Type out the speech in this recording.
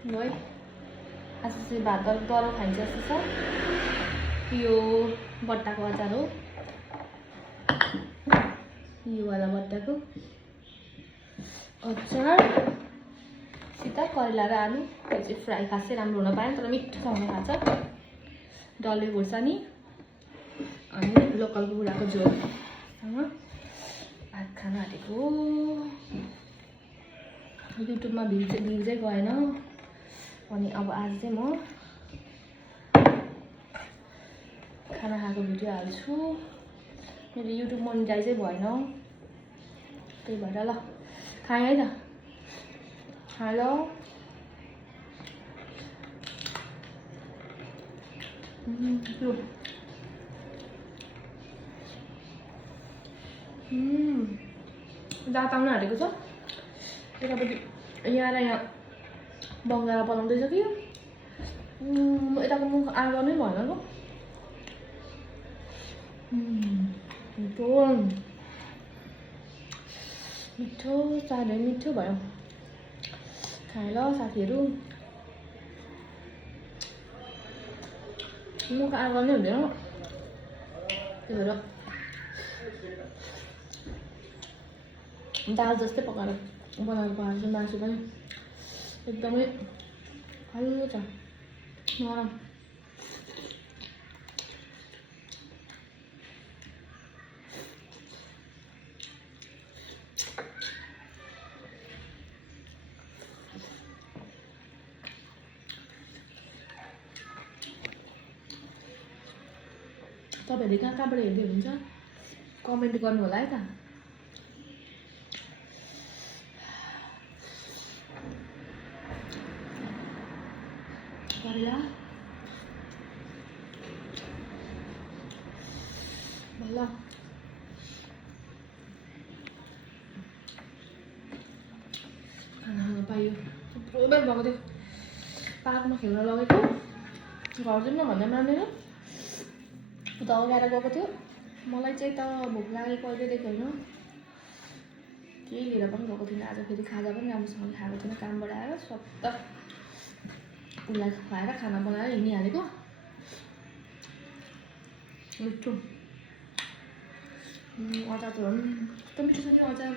है आज चाहिँ भात गरौँ खाइन्छ जस्तो छ। यो बट्टाको अचार हो, यो वाला बट्टाको अचार सिधा करेला र आलु। त्यो चाहिँ फ्राई खासै राम्रो हुन पाएन तर मिठोसँग खान्छ। डल्ले खोर्सानी अनि लोकल कुखुराको झोलसँग भात खान आँटेको। युट्युबमा भ्युजै गएन अनि अब आज चाहिँ म खाना खाएको भिडियो हाल्छु। मेरो युट्युब मोनिटाइजै भएन, त्यही भएर ल खाएँ है त। हेलो दात आउन आँटेको छ। यतापट्टि यहाँ र यहाँ बङ्गाला पलाउँदैछ कि यताको मुख आगो नै भएन ल। मिठो मिठो चाँडै मिठो भयो। खाएँ ल साथीहरू। मुख आगो नै हुँदैन, त्यही भएर दाल जस्तै बनाएर पकाएको छु। मासु पनि एकदमै हल्लो छ, नरम। तपाईँहरूले कहाँबाट हेर्दै हुनुहुन्छ कमेन्ट गर्नु होला है त। करेला ल खाना खान पाइयो। थुप्रो बेर भएको थियो पार्कमा खेल्न लगेको, घर जाउँ न भन्दा मान्दैन। उता अगाएर गएको थियो। मलाई चाहिँ त भोक लागेको अहिलेदेखि होइन, केही लिएर पनि गएको थिइनँ। आज फेरि खाजा पनि राम्रोसँगले खाएको थिइनँ। कामबाट आएर सट्ट उसलाई खुवाएर खाना बनाएर हिँडिहालेको। मिठो अचार त कस्तो मिठो छ नि अचार।